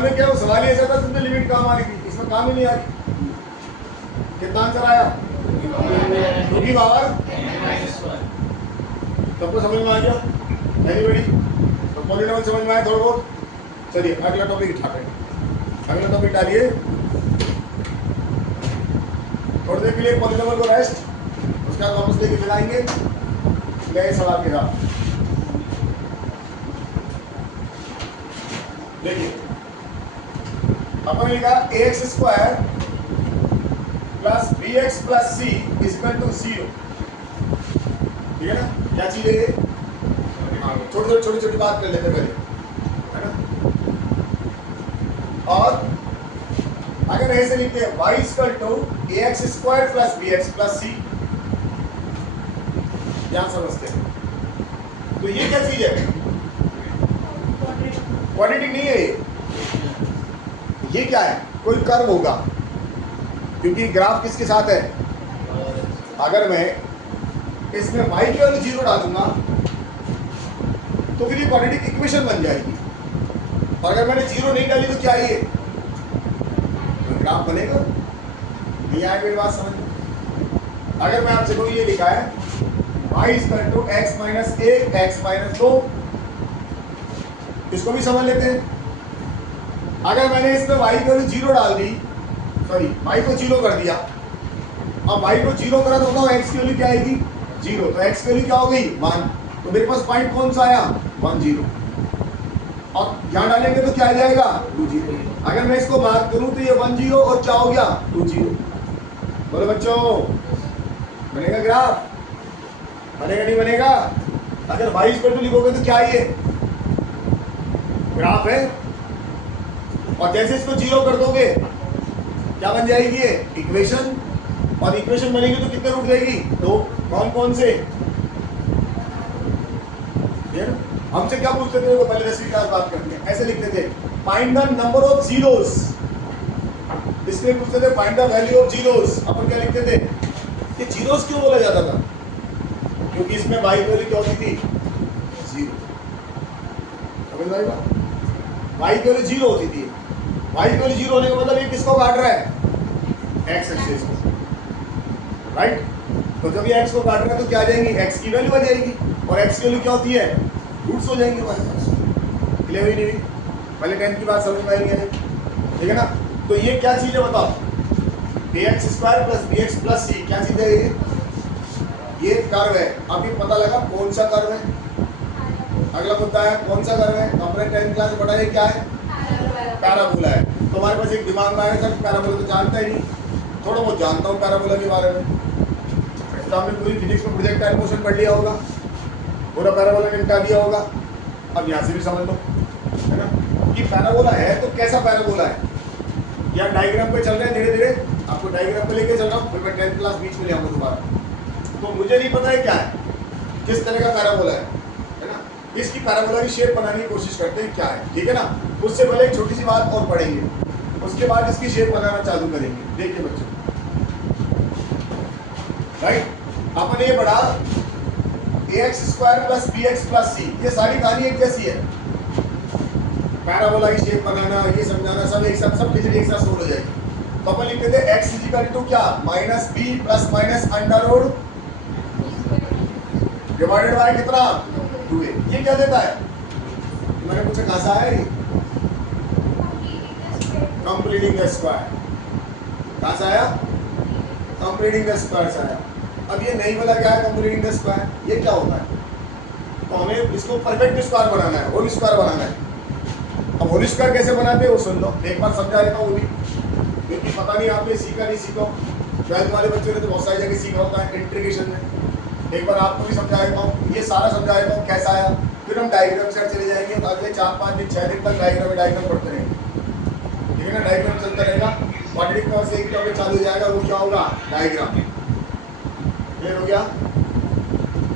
Exam में क्या वो सवाल ही ऐसा था जिसमें लिमिट काम आ रही थी, इसमें काम ही नहीं आ रही। कितना आंसर आया? 2 की पावर सबको समझ में आ गया? एनीबॉडी? तो पॉलिनॉमियल समझ में आया थोड़ा बहुत? चलिए अगला टॉपिक उठाते हैं। अगला टॉपिक डालिए थोड़ी देर के लिए पॉलिनॉमियल को रेस्ट, उसके बाद वापस लेके फिर आएंगे नए सवाल के साथ। देखिए अपन ने लिखा ax square plus bx plus c equal to 0। ठीक है ना? क्या चीज है ये? छोटी छोटी बात कर लेते पहले, है ना? और अगर ऐसे लिखते हैं y equal to ax square plus bx plus c, यहां समझते हैं। तो ये क्या चीज है? क्वाड्रेटिक नहीं है ये क्या है? कोई कर्व होगा, क्योंकि ग्राफ किसके साथ है? अगर मैं इसमें y की वैल्यू 0 डालूंगा तो फिर ये क्वाड्रेटिक इक्वेशन बन जाएगी, और अगर मैंने 0 नहीं डाली तो क्या ये तो ग्राफ बनेगा? नहीं आएगा मेरी बात समझ में? अगर मैं आपसे कहूँ ये लिखा है y equal to x minus 1 x minus 2, इसको भी समझ लेते हैं। अगर मैंने इसमें y की वैल्यू 0 डाल दी, सॉरी y को 0 कर दिया, अब y को 0 करा तो x की वैल्यू क्या आएगी? 0। तो x की वैल्यू क्या हो गई? 1। तो मेरे पास पॉइंट कौन सा आया? 1 0, और यहाँ डालेंगे तो क्या आ जाएगा? 2 0। अगर मैं इसको मार्क करूं तो ये 1 0 और क्या हो गया? 2 0। बोलो बच्चों, बनेगा ग्राफ? बनेगा नहीं बनेगा? अगर y इक्वल टू लिखोगे तो क्या ये ग्राफ है, और जैसे इसको 0 कर दोगे क्या बन जाएगी? ये इक्वेशन, और इक्वेशन बनेगी तो कितने रूट देगी? 2। कौन कौन से? हमसे क्या पूछते थे? वो पहले 10वीं क्लास बात करते हैं, ऐसे लिखते थे find the number of zeros. इसमें पूछते थे find the value of zeros. अपन क्या लिखते थे? कि जीरोस क्यों बोला जाता था? क्योंकि इसमें y की वैल्यू क्या होती थी? 0। समझ आएगा? y की वैल्यू 0 होती थी। y की वैल्यू 0 होने का मतलब ये किसको काट रहा है? x एक्सिस को, राइट? तो जब ये x को काट रहा है तो क्या आ जाएंगी? x की वैल्यू आ जाएगी, और x की वैल्यू क्या होती है? रूट्स हो जाएंगे हमारे पास। क्लियर हुई नहीं? पहले 10 की बात समझ में आएगी, ठीक है ना? तो ये क्या चीज है बताओ? ax square plus bx plus c क्या चीज है? ये कर्व है। अब ये पता लगा कौन सा कर्व है। अगला मुद्दा है कौन सा कर्व है? अपने 10th क्लास में पढ़ा है क्या है? पैराबोला है। तो हमारे पास एक दिमाग में आएगा सर पैराबोला तो जानता ही नहीं, थोड़ा बहुत जानता हूँ पैराबोला के बारे में। तो हमने पूरी फिजिक्स में प्रोजेक्टाइल मोशन पढ़ लिया होगा, पूरा पैराबोला निपटा दिया होगा। अब यहाँ से भी समझ लो, है ना, कि पैराबोला है तो कैसा पैराबोला है। या डायग्राम पे चल रहे हैं धीरे धीरे, आपको डायग्राम पे लेके चल रहा हूँ, फिर मैं 10th क्लास बीच में ले आऊँगा दोबारा। तो मुझे नहीं पता है क्या है, किस तरह का पैराबोला है ना? इसकी पैराबोला की शेप बनाने की कोशिश करते हैं क्या है, ठीक है ना? उससे पहले एक छोटी सी बात और पढ़ेंगे, उसके बाद इसकी शेप बनाना चालू करेंगे। देखिए बच्चों, राइट, अपन ये पढ़ा ax square plus bx plus c, ये सारी कहानी एक जैसी है। पैराबोला की शेप बनाना, ये समझाना, सब एक साथ, सब खिचड़ी एक साथ सोल्व हो जाएगी। तो अपन लिखते थे x इक्वल टू क्या? Minus b plus minus under root divided by कितना? 2a। ये क्या देता है? मैंने पूछा कहां से आया ये? Completing the square. कहां से आया? कंप्लीटिंग द स्क्वायर से आया। अब ये नहीं बोला क्या है कंप्लीटिंग द स्क्वायर, ये क्या होता है? तो हमें इसको परफेक्ट स्क्वायर बनाना है, होल स्क्वायर बनाना है। अब होल स्क्वायर कैसे बनाते हैं वो सुन लो, एक बार समझा देता हूँ वो भी, क्योंकि पता नहीं आपने सीखा नहीं सीखा, 12th वाले बच्चों ने तो बहुत सारी जगह सीखा होता है इंटीग्रेशन में। एक बार आपको भी समझा देता हूँ, ये सारा समझा देता हूँ कैसा आया, फिर हम डायग्राम से चले जाएंगे। तो अगले 4-5 दिन 6 दिन तक डायग्राम पढ़ते रहेंगे, ठीक है ना? डायग्राम चलता रहेगा, क्वाड्रेटिक में से एक टॉपिक चालू हो जाएगा, वो क्या होगा? डायग्राम। क्लियर हो गया?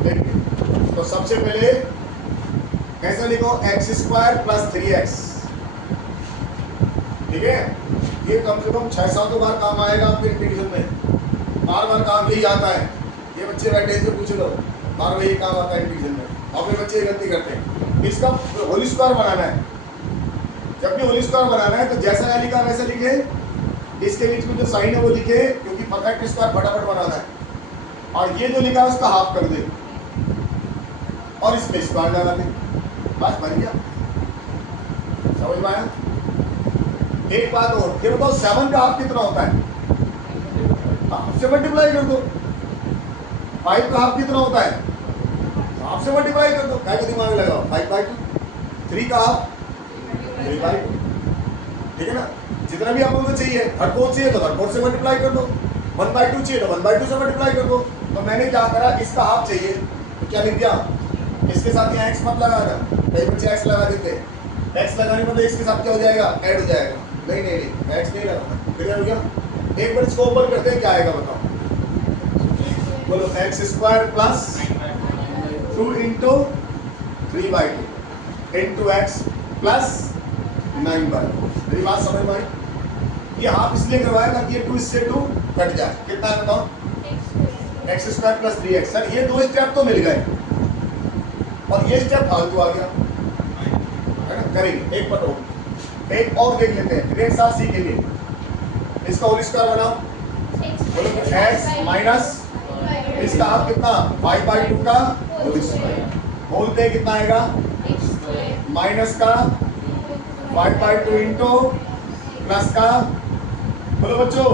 देखिए, तो सबसे पहले कैसे लिखो? x स्क्वायर प्लस 3x, ठीक है? ये कम से कम 6-7 बार काम आएगा आपके इंटीग्रेशन में, बार बार काम यही आता है। ये बच्चे बैठे हैं पूछ लो, बार बार यही काम आता है इंटीग्रेशन में, और फिर बच्चे गलती करते हैं। इसका होल स्क्वायर बनाना है, जब भी होल स्क्वायर बनाना है तो जैसा यहाँ लिखा वैसा लिखे, इसके बीच में जो साइन है वो लिखे, क्योंकि परफेक्ट स्क्वायर फटाफट बनाना है। और ये जो लिखा है उसका हाफ कर दे और इसमें स्क्वायर लगा दे, बस बन गया। समझ में आया? एक बात और, ये बताओ 7 का हाफ कितना होता है? हाफ से मल्टीप्लाई कर दो। 5 का हाफ कितना होता है? हाफ से मल्टीप्लाई कर दो, क्या दिमाग लगाओ? 5/2। 3 का हाफ 3/2, ठीक है ना? जितना भी आप लोगों को चाहिए, हर कोड चाहिए तो हर कोड से मल्टीप्लाई कर दो, 1/2 चाहिए तो 1/2 से मल्टीप्लाई कर दो। तो मैंने क्या करा, इसका हाफ चाहिए तो क्या लिख दिया, इसके साथ यहाँ x मत लगाना, कई बच्चे x लगा देते हैं, x लगाने मतलब इसके साथ क्या हो जाएगा, ऐड हो जाएगा। नहीं नहीं नहीं, x नहीं लगाना, क्लियर हो गया? एक बार इसको ओपन करते हैं, क्या आएगा बताओ, बोलो। x² plus 2 into 3/2 into x plus 9/2। मेरी बात समझ में आई? ये हाफ इसलिए करवाया ताकि ये 2 इससे 2 कट जाए। कितना है बताओ, x² प्लस 3x। सर ये 2 स्टेप तो मिल गए और ये स्टेप फालतू आ गया, है ना? करेंगे एक पटो, एक और देख लेते हैं, फिर एक साथ सीखेंगे। इसका होल स्क्वायर बनाओ, बोलो x माइनस इसका हाफ कितना, 5/2 का होल स्क्वायर, होल पे कितना आएगा, माइनस का 5/2 इंटू प्लस का, बोलो बच्चों।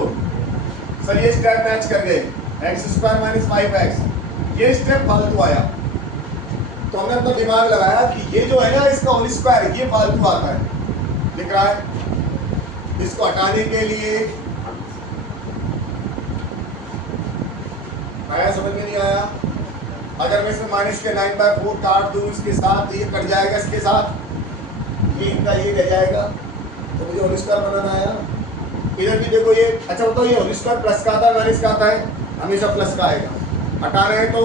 सर ये स्टेप मैच कर गए, x² माइनस 5x, ये स्टेप फालतू आया। तो हमने अपना दिमाग लगाया कि ये जो है ना इसका होल स्क्वायर, ये फालतू आता है, दिख रहा है? इसको हटाने के लिए आया, समझ में नहीं आया? अगर मैं इसमें माइनस के 9/4 काट दूं इसके साथ, ये कट जाएगा, इसके साथ ये इनका ये रह जाएगा, तो मुझे होल स्क्वायर बनाना आया। इधर भी देखो ये, अच्छा बताओ ये होल स्क्वायर प्लस का आता है माइनस का आता है? हमेशा प्लस का आएगा। हटा रहे हैं तो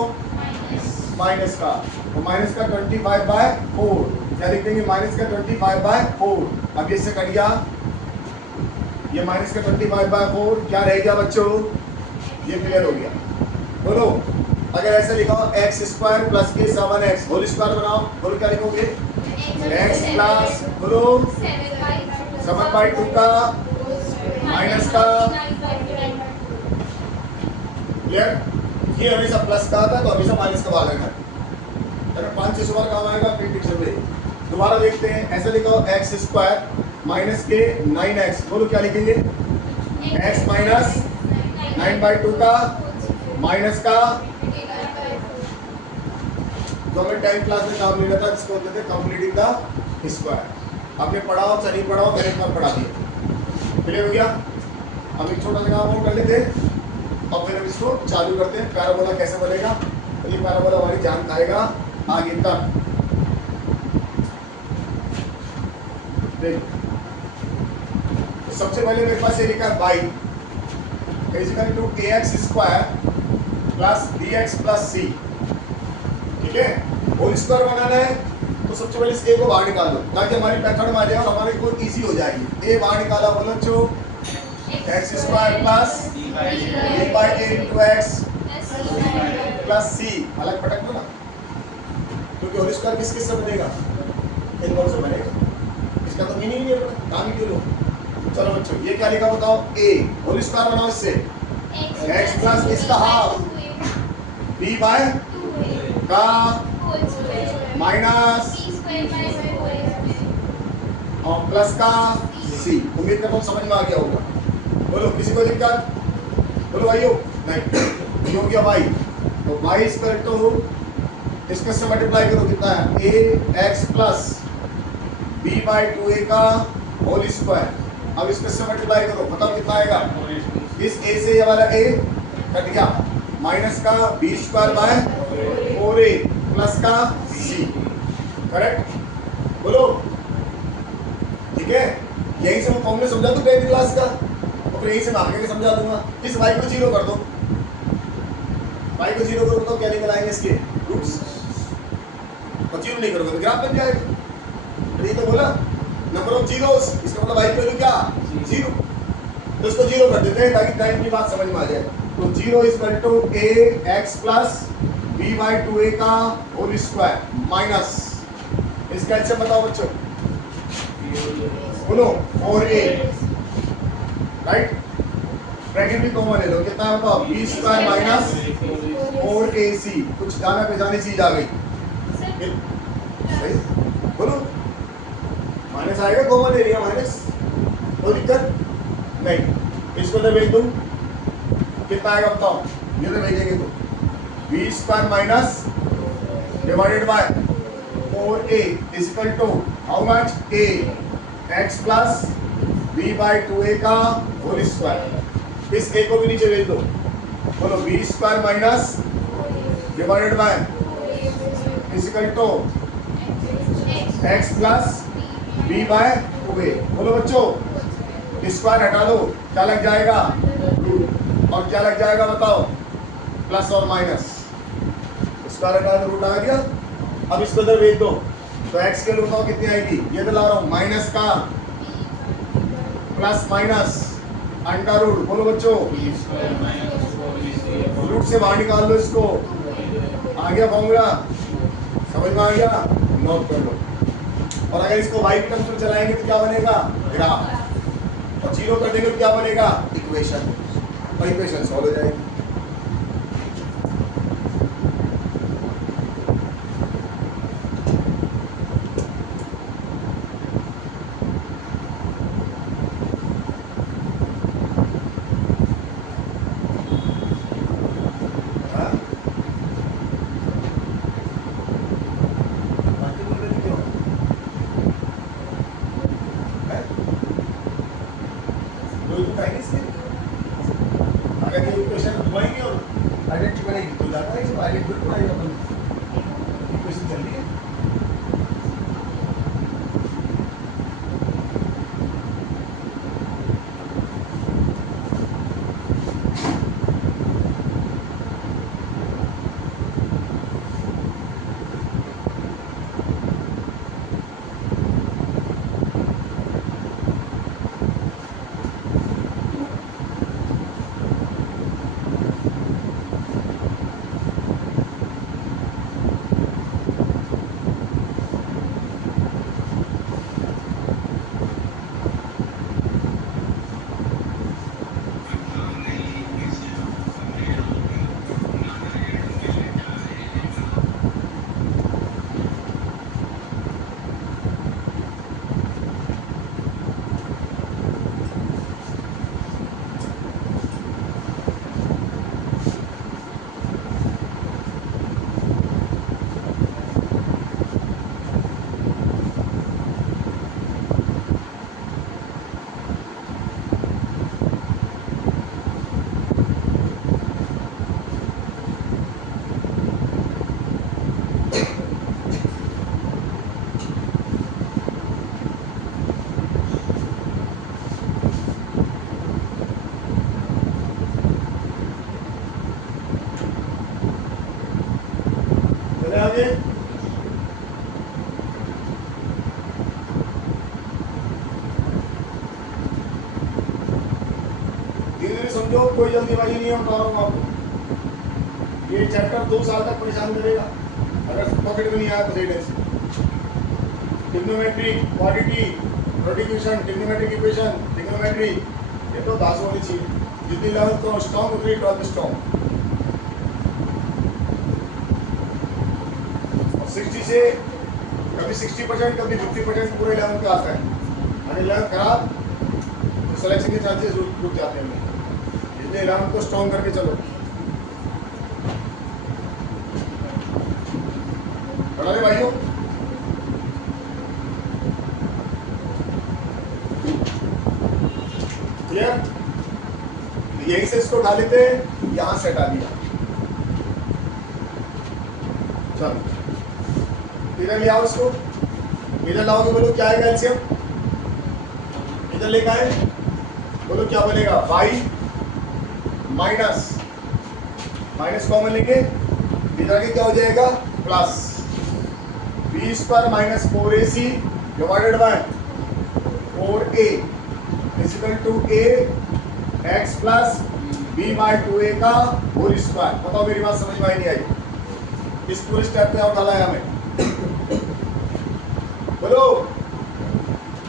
माइनस का, तो माइनस का 25/4, क्या लिख देंगे, माइनस का 25/4। अब इससे कट गया, ये माइनस का 25/4 क्या रह गया बच्चों, ये क्लियर हो गया। बोलो अगर ऐसे लिखा हो x² प्लस के 7x होल स्क्वायर बनाओ, बोलो क्या लिखोगे, x प्लस बोलो 7/2 का माइनस का, क्लियर? ये हमेशा प्लस का आता है तो हमेशा माइनस का भाग है, 5-6 बार काम आएगा फिर पिक्चर में। दोबारा देखते हैं, ऐसे लिखा हो x² माइनस के 9x, बोलो क्या लिखेंगे, x माइनस 9/2 का माइनस का, जो हमें 10th क्लास में काम मिला था जिसको बोलते थे कंप्लीटिंग द स्क्वायर। आपने पढ़ाओ चाहे नहीं पढ़ाओ, मैंने इतना पढ़ा दिया, क्लियर हो गया? हम एक छोटा सा काम और कर लेते हैं और फिर हम इसको चालू करते हैं। पैराबोला कैसे बनेगा, तो ये पैराबोला हमारी जान आएगा आगे तक। देख तो सबसे पहले मेरे पास ये लिखा है y equal to ax² plus bx plus c, ठीक है? होल स्क्वायर बनाना है तो सबसे पहले इस a को बाहर निकाल दो ताकि हमारी मेथड में आ जाए और हमारे को इजी हो जाएगी। a बाहर निकाला, बोलो जो x² plus b/a into x plus c, अलग पटक दो ना, क्योंकि होल स्क्वायर किस किस से बनेगा, इन दोनों से बनेगा। इसका तो मीनिंग नहीं है, काम ही क्यों लो। चलो बच्चों ये क्या लिखा बताओ, a होल स्क्वायर बनाओ, इससे x प्लस इसका हाफ b/2 का माइनस और प्लस का c। उम्मीद करता हूँ समझ में आ गया होगा। बोलो किसी को दिक्कत, बोलो भाइयों, नहीं ये हो गया y, तो y इक्वल टू इसके से मल्टीप्लाई करो, कितना है ax प्लस b/2a का होल स्क्वायर। अब इसके से मल्टीप्लाई करो, बताओ कितना आएगा, इस a से ये वाला a कट गया, माइनस का b²/4a प्लस का c, करेक्ट? बोलो ठीक है? यही से मैं फॉर्मूला समझा दूं 10th क्लास का, और फिर यही से मैं आगे के समझा दूंगा। इस y को 0 कर दो, y को 0 करो तो क्या निकल आएंगे इसके रूट्स, और 0 नहीं करोगे तो ग्राफ बन जाएगा। ये तो बोला नंबर ऑफ जीरोस, इसका मतलब y की वैल्यू क्या, 0, तो इसको 0 कर देते हैं ताकि टाइम की बात समझ में आ जाए। तो 0 equal to ax plus b/2a का होल स्क्वायर माइनस इसका आंसर बताओ बच्चों, बोलो 4a, राइट। ब्रैकेट भी कॉमन ले लो, कितना है बताओ, बी स्क्वायर माइनस 4ac, कुछ जाना पहचानी चीज आ गई, सही बोलो, माइनस आएगा, कॉमन एरिया माइनस, कोई दिक्कत नहीं। इसको तो भेज दूं, कितना आएगा बताओ, ये तो भेजेंगे तो B square minus divided by 4a is equal to how much, a x plus b by 2a का होल स्क्वायर। इस a को भी नीचे भेज दो, बोलो B square minus divided by is equal to x plus b by 2a। बोलो बच्चों, स्क्वायर हटा दो, क्या लग जाएगा, रूट, और क्या लग जाएगा बताओ, प्लस और माइनस, स्क्वायर हटा दो, रूट आ गया। अब इसको इधर भेज दो, तो x के लिए बताओ कितनी आएगी, ये तो ला रहा हूं, माइनस का प्लस माइनस अंडर रूट, बोलो बच्चों, रूट से बाहर निकाल लो इसको, आ गया फॉर्मूला, समझ में आ गया, नोट कर लो। और अगर इसको y की टर्म्स में चलाएंगे तो क्या बनेगा, ग्राफ, और जीरो कर देंगे तो क्या बनेगा, इक्वेशन, और इक्वेशन सॉल्व हो जाएगी। आगे धीरे समझो, कोई जल्दीबाजी नहीं है, बता रहा हूँ आपको। ये चैप्टर 2 साल तक परेशान करेगा, अगर पॉकेट में नहीं आया तो सही ढंग से। Trigonometry, quantity, production, trigonometric equation, trigonometry, ये तो 10 होनी चाहिए। जितनी 11th को स्ट्रॉन्ग उतनी 12th स्ट्रॉन्ग। 60 से कभी 60%, कभी 50% पूरे 11th का आता है। अगर 11th खराब तो सिलेक्शन के चांसेस रुक जाते हैं। इसलिए 11th को स्ट्रॉन्ग करके चलो। पढ़ा रहे भाइयों? क्लियर? यहीं से इसको उठा लेते, यहां से हटा दिया। चलो इधर ले आओ इसको, इधर लाओगे, बोलो क्या आएगा एलसीएम, इधर लेकर आए, बोलो क्या बनेगा, y माइनस माइनस कॉमन लेंगे, इधर के क्या हो जाएगा, plus B square minus 4ac divided by 4a equal to a x plus b by 2a का होल स्क्वायर। बताओ मेरी बात समझ में आई नहीं आई? इस पूरे स्टेप पे और डाला है हमें, बोलो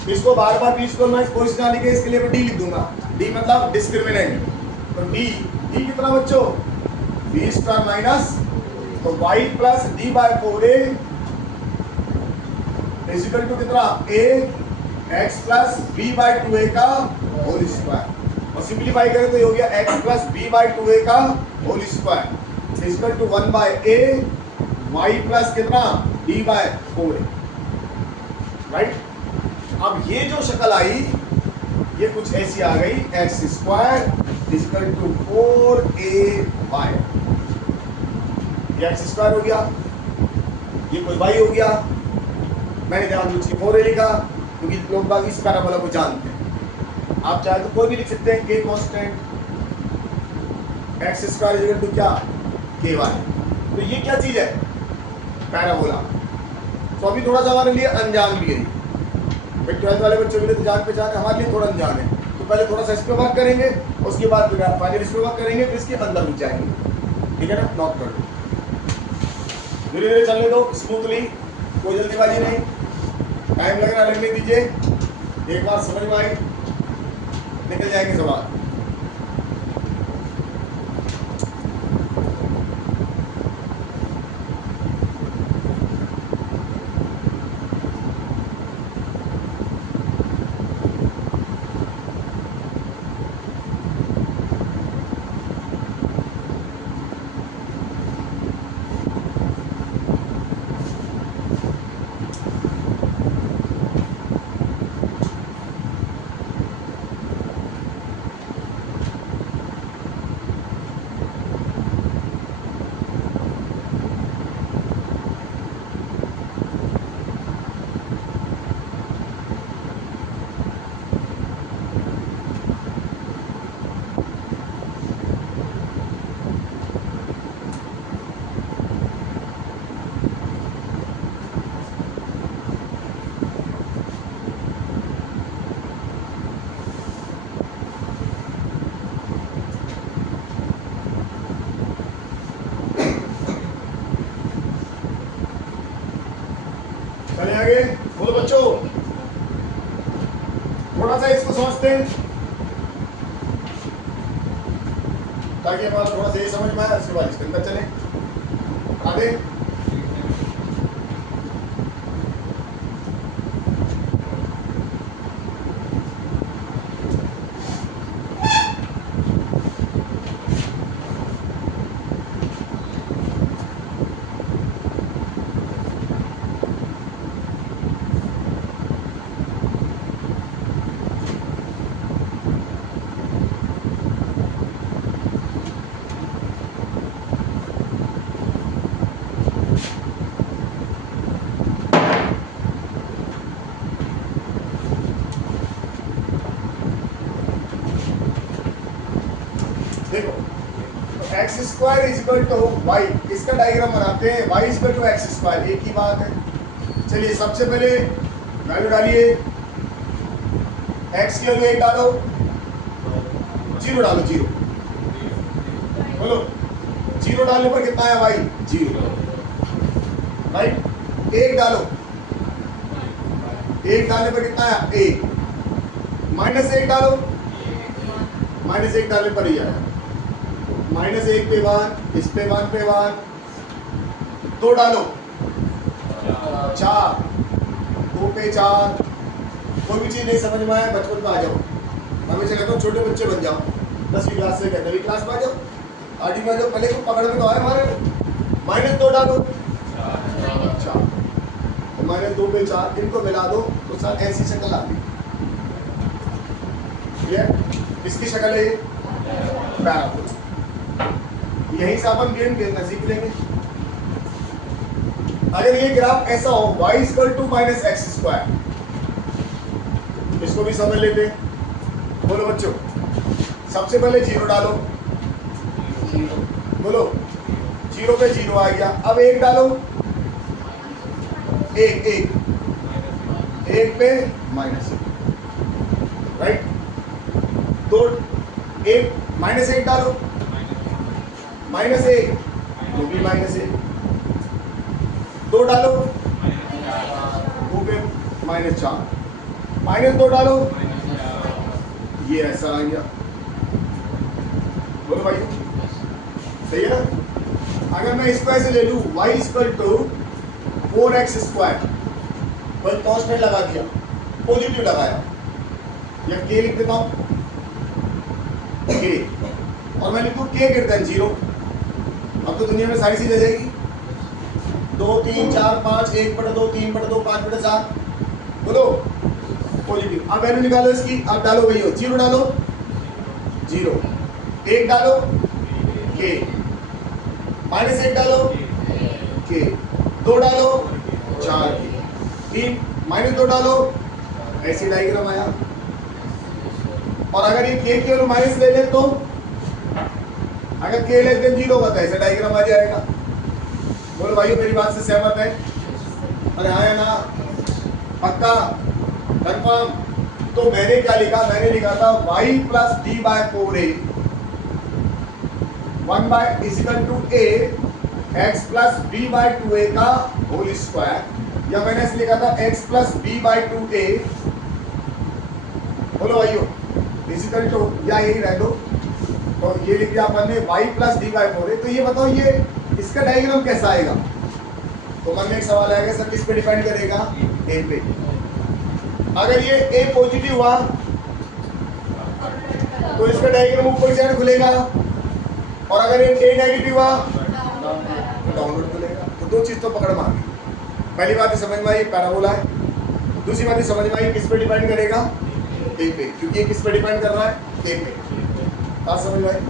इसको बार बार बी स्क्वायर माइनस 4ac ना लिखे, इसके लिए मैं डी लिख दूंगा। डी मतलब डिस्क्रिमिनेंट। तो डी कितना बच्चों, बी स्क्वायर माइनस, तो y plus D by 4a is equal to कितना, a x plus b by 2a का होल स्क्वायर। और सिंप्लीफाई करें तो ये हो गया x plus b by 2a का whole square is equal to 1 by a y plus कितना d बाय 4a। राइट। अब ये जो शक्ल आई ये कुछ ऐसी आ गई, x square equal to 4ay। ये एक्स स्क्वायर हो गया, ये कोई y हो गया। मैंने ध्यान दूसरी 4a लिखा क्योंकि लोग बाग इस पैराबोला को जानते हैं। आप चाहे तो कोई भी लिख सकते हैं, k constant, x square equal to क्या, ky। तो ये क्या चीज है, पैराबोला। तो अभी थोड़ा सा हमारे लिए अनजान भी है, 12th वाले बच्चों के लिए तो जान पहचान है, हमारे लिए थोड़ा अनजान है। तो पहले थोड़ा सा इस पे वर्क करेंगे, उसके बाद फिर फाइनल इस पे वर्क करेंगे, फिर इसके अंदर घुस जाएंगे। ठीक है ना, नोट कर दो, धीरे धीरे चलने दो स्मूथली, कोई जल्दीबाजी नहीं, टाइम लग रहा है लगने दीजिए। एक बार समझ में आई निकल जाएंगे सवाल। चले आगे, बोलो बच्चों, थोड़ा सा इसको समझते हैं ताकि हमारा थोड़ा सा ये समझ में आए, उसके बाद इसके अंदर चले आगे। देखो x square is equal to y, इसका डायग्राम बनाते हैं, y is equal to x square, एक ही बात है। चलिए सबसे पहले वैल्यू डालिए, एक्स की वैल्यू 1 डालो, 0 डालो, 0 बोलो, 0 डालने पर कितना है वाई, 0 राइट। 1 डालो, 1 डालने पर कितना है 1, -1 डालो, -1 डालने पर ही आया, -1 पे 1, इस पे 1 पे 1, 2 डालो, 4, 2 पे 4, कोई भी चीज़ नहीं समझ में आया बचपन में आ जाओ, हमेशा कहता हूँ छोटे बच्चे बन जाओ, 10वीं क्लास से 9वीं क्लास में आ जाओ, 8वीं में आ जाओ, पहले को पकड़ में तो आए हमारे। -2 डालो, 4, -2 पे 4, इनको मिला दो तो सर ऐसी शक्ल आ गई। इसकी शक्ल है पैराबोला। यही से अपन गेम खेलना सीख लेंगे। अगर ये ग्राफ ऐसा हो y equal to minus x square, इसको भी समझ लेते हैं। बोलो बच्चों, सबसे पहले 0 डालो, बोलो 0 पे 0 आ गया, अब 1 डालो, 1 पे -1 राइट, 2 1 -1 डालो, -1 वो भी -1, 2 डालो, 2 पे -4, -2 डालो, ये ऐसा आ गया। बोलो भाई, सही है ना? अगर मैं इसको ऐसे ले लूं y = 4x², कोई कांस्टेंट लगा दिया, पॉजिटिव लगाया, या k लिख देता हूं, k, और मैं लिखूं k > 0। अब तो दुनिया में सारी चीज आ जाएगी, 2 3 4 5, 1/2 3/2 5/7, बोलो पॉजिटिव। अब वैल्यू निकालो इसकी, अब डालो भैया, 0 डालो 0, 1 डालो k, -1 डालो k, 2 डालो 4k, 3 -2 डालो, ऐसी डायग्राम आया। और अगर ये k की वैल्यू माइनस ले ले तो, अगर k < 0 होगा तो ऐसा डायग्राम आ जाएगा। बोलो भाइयों, मेरी बात से सहमत है? अरे हाँ या ना? पक्का कंफर्म? तो मैंने क्या लिखा, मैंने लिखा था y + d/4a 1 = a x + b/2a का होल स्क्वायर, या मैंने ऐसे लिखा था x + b/2a, बोलो भाइयों, = या यही रह दो। तो ये लिख दिया अपन ने y + d/4a। तो ये बताओ, ये इसका डायग्राम कैसा आएगा? तो मन में एक सवाल आएगा, सर किस पे डिपेंड करेगा? a पे। अगर ये a पॉजिटिव हुआ तो इसका डायग्राम ऊपर की साइड खुलेगा, और अगर ये a नेगेटिव हुआ तो डाउनवर्ड खुलेगा। तो दो चीज तो पकड़ मार गई। पहली बात ही समझ में आई, पैराबोला है। दूसरी बात ही समझ में आई, किस पे डिपेंड करेगा? a पे, क्योंकि ये किस पे डिपेंड कर रहा है? a पे। बात समझ में आई?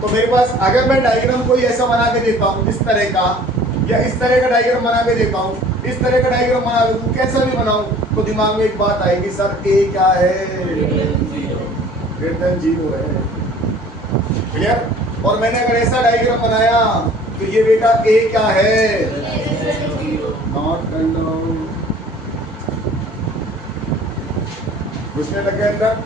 तो मेरे पास अगर मैं डायग्राम कोई ऐसा बना के देता हूँ इस तरह का, या इस तरह का डायग्राम बना के देता हूँ, इस तरह का डायग्राम बना के दूँ, कैसा भी बनाऊँ, तो दिमाग में एक बात आएगी, सर a क्या है? <0 है। क्लियर? और मैंने अगर ऐसा डायग्राम बनाया तो ये बेटा a क्या है? नॉट घुसने लगे अंदर।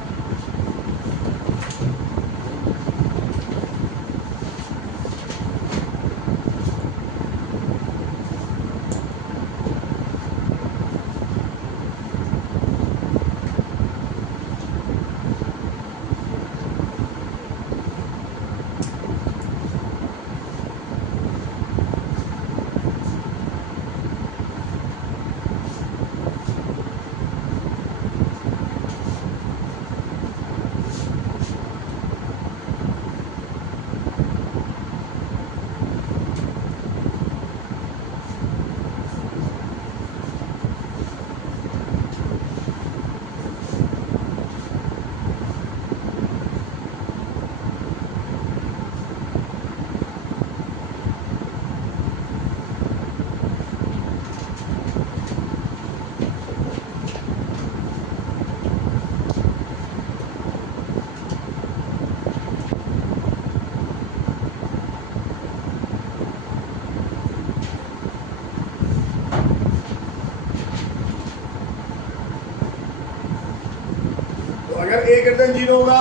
अगर a < 0 होगा,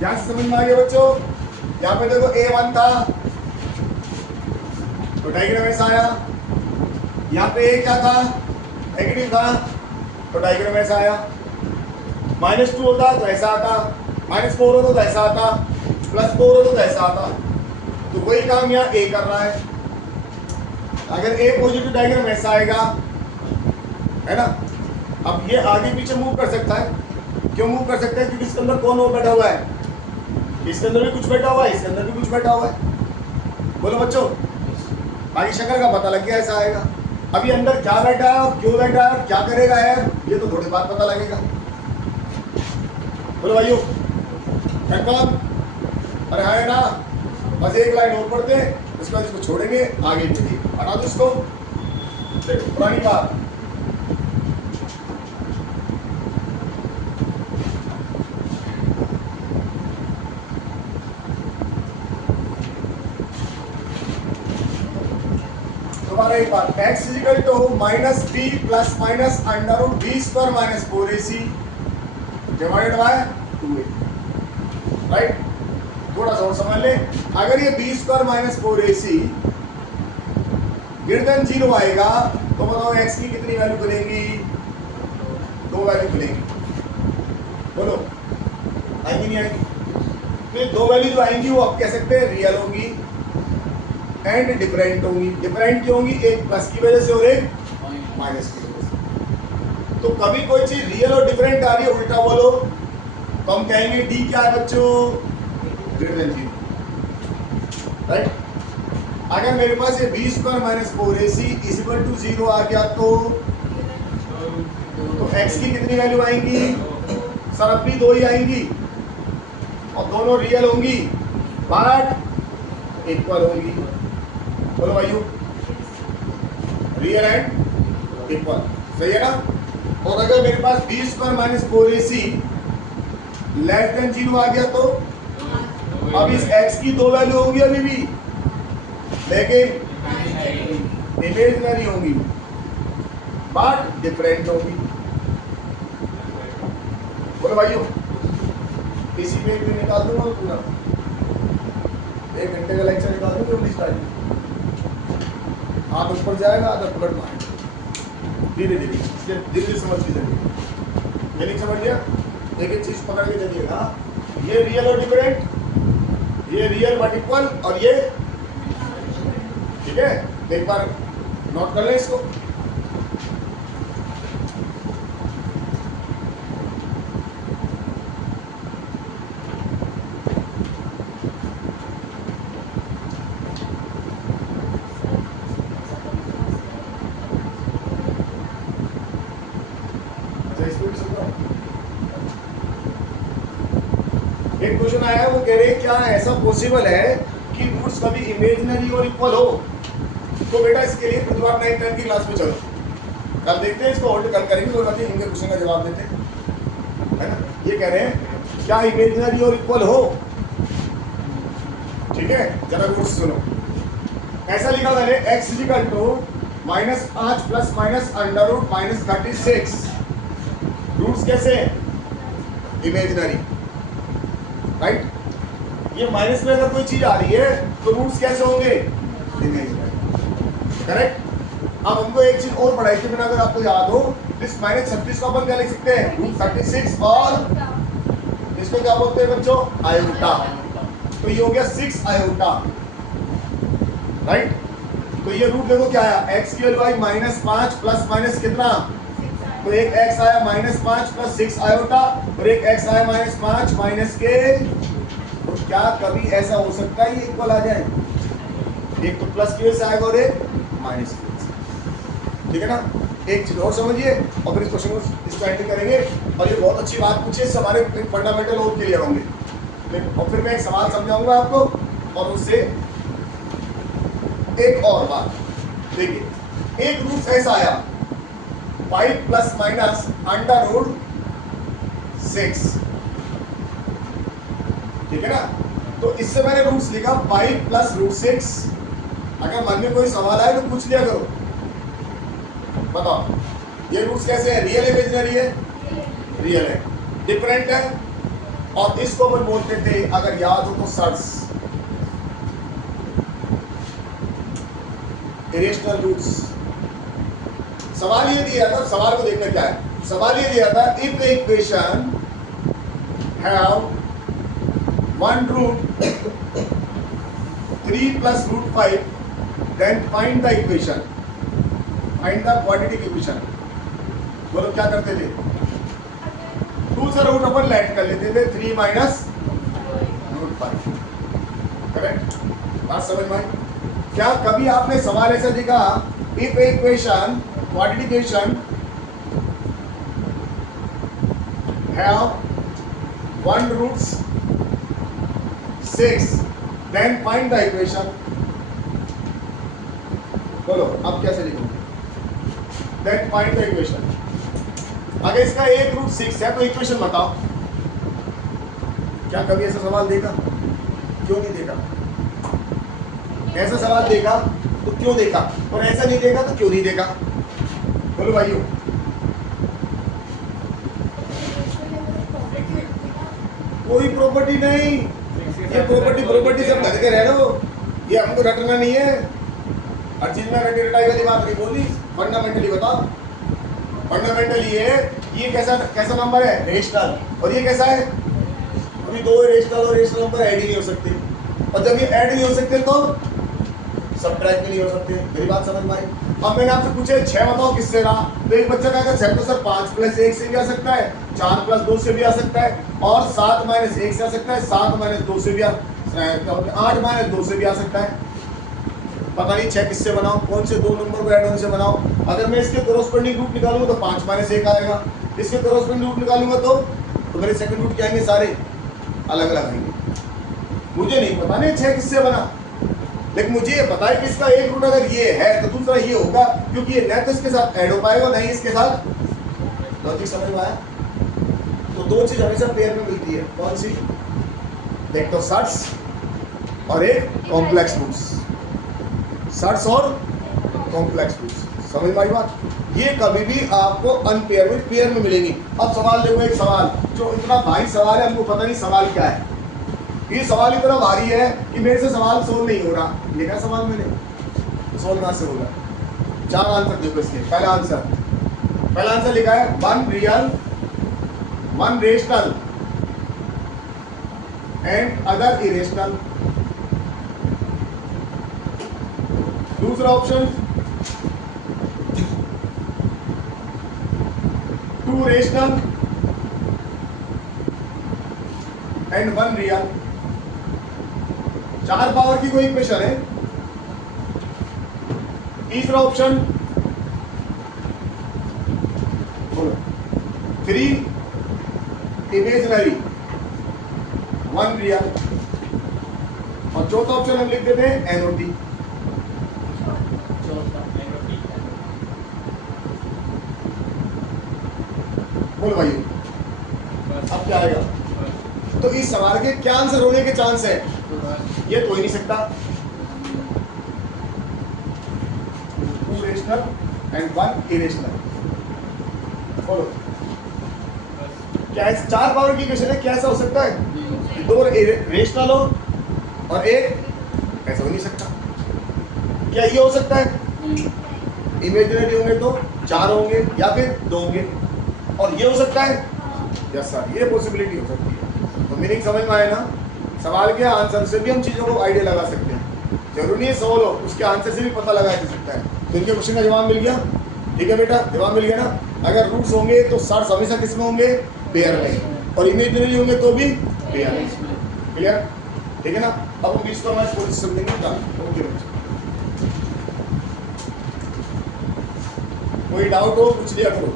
यहां से समझ में आ गया बच्चों? यहाँ पे देखो a1 था तो डायग्राम ऐसा आया, यहाँ पे a क्या था? नेगेटिव था, तो डायग्राम ऐसा आया। -2 होता तो ऐसा आता, -4 होता तो ऐसा आता, +4 होता तो ऐसा आता। तो वही काम यहाँ a कर रहा है। अगर a पॉजिटिव डायग्राम ऐसा आएगा, है ना? अब ये आगे पीछे मूव कर सकता है। क्यों मूव कर सकता है? क्योंकि इसके अंदर कौन और बैठा हुआ है? इसके अंदर भी कुछ बैठा हुआ है, इसके अंदर भी कुछ बैठा हुआ है। बोलो बच्चों, बाकी शक्ल का पता लग गया ऐसा आएगा। अभी अंदर क्या बैठा है, क्यों बैठा है, क्या करेगा है, ये तो थोड़ी बात पता लगेगा। बोलो भाइयों, कंफर्म? अरे है ना? बस एक लाइन और पढ़ते हैं, उसके बाद इसको छोड़ेंगे, आगे बढ़िए। हटा दो इसको। देखो पुरानी बात, एक बात, x = -b ± √b² - 4ac divided bye 2a, right? थोड़ा सा और समझ ले। अगर ये b² - 4ac > 0 आएगा तो बताओ x की कितनी वैल्यू बनेगी? दो वैल्यू मिलेंगी, बोलो आएंगी नहीं आएंगी? तो दो वैल्यू जो आएंगी वो आप कह सकते हैं रियल होंगी एंड डिफरेंट होंगी। डिफरेंट क्यों होंगी? एक प्लस की वजह से और एक माइनस की वजह से। तो कभी कोई चीज रियल और डिफरेंट आ रही है, उल्टा बोलो तो हम कहेंगे डी क्या है बच्चों? Greater than 0, right? अगर मेरे पास ये b² - 4ac = 0 आ गया तो x की कितनी वैल्यू आएंगी? सर अब भी दो ही आएंगी और दोनों रियल होंगी बट इक्वल होंगी। बोलो भाइयों, रियल एंड इक्वल, सही है ना? और अगर मेरे पास b² - 4ac < 0 आ गया तो अब इस x की दो वैल्यू होंगी अभी भी, लेकिन इमेजिनरी होंगी बट डिफरेंट होगी। बोलो भाइयों, इसी में एक दिन निकाल दूंगा पूरा, 1 घंटे का लेक्चर निकाल दूंगा इंग्लिश का। आधा ऊपर जाएगा आधा पकड़ में आएगा, धीरे धीरे धीरे समझ के चलिए। ये नहीं समझ लिया? एक एक चीज पकड़ के चलिएगा। ये रियल और डिफरेंट, ये रियल बट इक्वल, और ये ठीक है। एक बार नोट कर लें इसको। एक क्वेश्चन आया, वो कह रहे हैं क्या ऐसा पॉसिबल है कि रूट्स कभी इमेजिनरी और इक्वल हो? तो बेटा इसके लिए बुधवार 9th 10th की क्लास में चलो, कल देखते हैं इसको, होल्ड कल करेंगे तो बाकी इनके क्वेश्चन का जवाब देते हैं, है ना? ये कह रहे हैं क्या इमेजिनरी और इक्वल हो? ठीक है, जरा रूट्स सुनो। ऐसा लिखा मैंने x = -5 + -√-36। रूट्स कैसे हैं? Imaginary, right? ये माइनस में अगर कोई चीज आ रही है तो रूट्स कैसे होंगे? Imaginary, correct? अब हमको एक चीज और पढ़ाई थी मैंने, अगर आपको याद हो, इस -36 को अपन क्या लिख सकते हैं? √36, और इसको क्या बोलते हैं बच्चों? आयोटा। तो ये हो गया 6 आयोटा, राइट? तो ये रूट देखो क्या आया, x की वैल्यू आई -5 प्लस माइनस कितना? तो एक x आया -5 + 6 आयोटा, और एक x आया -5 माइनस के। तो क्या कभी ऐसा हो सकता है ये इक्वल आ जाए? एक तो प्लस की वजह से आएगा और एक माइनस की वजह से, ठीक है ना? एक चीज और समझिए और फिर इस क्वेश्चन को इसको एंड करेंगे। और ये बहुत अच्छी बात पूछे, हमारे फंडामेंटल और क्लियर होंगे। और फिर मैं एक सवाल समझाऊंगा आपको, और उससे एक और बात देखिए, एक रूट ऐसा आया 5 ± √6, ठीक है ना? तो इससे मैंने रूट्स लिखा 5 + √6। अगर मन में कोई सवाल आए तो पूछ लिया करो। बताओ ये रूट्स कैसे है? रियल इमेजिनरी है? रियल है। डिफरेंट है, और इसको अपन बोलते थे, अगर याद हो तो, सर्स, इरेशनल रूट्स। सवाल ये दिया था, सवाल को देखना क्या है। सवाल ये दिया था, if A equation have one root 3 + √5, then find the equation, find the quadratic equation। बोलो क्या करते थे? दूसरा रूट अपन लेट कर लेते थे, 3 - √5, करेक्ट? बात समझ में आई? क्या कभी आपने सवाल ऐसा दिखा, if A equation quadratic equation have one root 6, then find the equation। बोलो अब कैसे लिखोगे? then find the equation। अगर इसका एक रूट 6 है तो इक्वेशन बताओ। क्या कभी ऐसा सवाल देखा? क्यों नहीं देखा? ऐसा सवाल देखा तो क्यों देखा, और ऐसा नहीं देखा तो क्यों नहीं देखा? बोलो भाइयों। कोई प्रॉपर्टी नहीं, ये प्रॉपर्टी सब घर के रह लो, ये हमको रटना नहीं है। हर चीज में रटी रटाई वाली बात नहीं बोली, फंडामेंटली बताओ। फंडामेंटल ये है, ये कैसा कैसा नंबर है, रेशनल, और ये कैसा है, अभी दो रेशनल और रेशनल नंबर ऐड ही नहीं हो सकते, और जब ये ऐड नहीं हो सकते तो सब्ट्रैक्ट भी नहीं हो सकते। मेरी बात समझ में आई? अब मैंने आपसे पूछे 6 बताओ किससे रहा, तो एक बच्चा कहेगा 6 तो सर 5 + 1 से भी आ सकता है, 4 + 2 से भी आ सकता है, और 7 - 1 से आ सकता है, 7 - 2 से भी 8 - 2 से भी आ सकता है। पता नहीं 6 किससे बनाओ, कौन से दो नंबर को ऐड होने से बनाओ। अगर मैं इसके कोरोस्पोंडिंग रूट निकालूंगा तो 5 - 1 आएगा, इसके कोरोस्पोंडिंग रूट निकालूंगा तो मेरे सेकंड रूट क्या आएंगे, सारे अलग अलग आएंगे। मुझे नहीं पता नहीं 6 किससे बना, लेकिन मुझे ये पता है कि इसका एक रूट अगर ये है तो दूसरा ये होगा, क्योंकि ये न तो इसके साथ ऐड हो पाएगा, नहीं इसके साथ। लॉजिक समझ में आया? तो दो चीज हमेशा पेयर में मिलती है, कौन सी? एक तो सर्ट्स और एक कॉम्प्लेक्स रूट्स, सर्ट्स और कॉम्प्लेक्स रूट्स। समझ में आई बात? ये कभी भी आपको अनपेयर में, पेयर में मिलेंगी। अब सवाल देखो, एक सवाल जो इतना भारी सवाल है, हमको पता नहीं सवाल क्या है। ये सवाल इतना भारी है कि मेरे से सवाल सोल्व नहीं हो रहा। लिखा सवाल मैंने, सोल्व कहाँ से होगा? 4 आंसर देखो इसके। पहला आंसर लिखा है 1 real, 1 rational and other irrational. दूसरा option 2 rational and 1 real. 4 power की कोई इक्वेशन है। तीसरा ऑप्शन 3 इमेजिनरी 1 रियल, और चौथा ऑप्शन हम लिख देते हैं एनओटी। बोलो भाई, अब क्या आएगा? तो इस सवाल के क्या आंसर होने के चांस है? ये तो हो ही नहीं सकता। 2 रेशनल एंड 1 इरेशनल। बोलो, क्या इस 4 पावर की इक्वेशन है? क्या ऐसा हो सकता है 2 रेशनल हो और एक? ऐसा हो नहीं सकता। क्या ये हो सकता है? इमेजिनरी होंगे तो 4 होंगे या फिर 2 होंगे, और ये हो सकता है? यस सर, ये पॉसिबिलिटी हो सकती है। तो मीनिंग समझ में आया ना? सवाल के आंसर से भी हम चीज़ों को आइडिया लगा सकते हैं। जरूरी नहीं है सवाल हो, उसके आंसर से भी पता लगाया जा सकता है। तो इनके क्वेश्चन का जवाब मिल गया? ठीक है बेटा, जवाब मिल गया ना? अगर रूट्स होंगे तो सर्ट्स हमेशा किस में होंगे? पेयर में, और इमेजिनरी होंगे तो भी पेयर में। क्लियर? ठीक है ना? अब हम इसको हमारे पूरी सिस्टम देंगे। ओके, कोई डाउट हो पूछ लिया करो।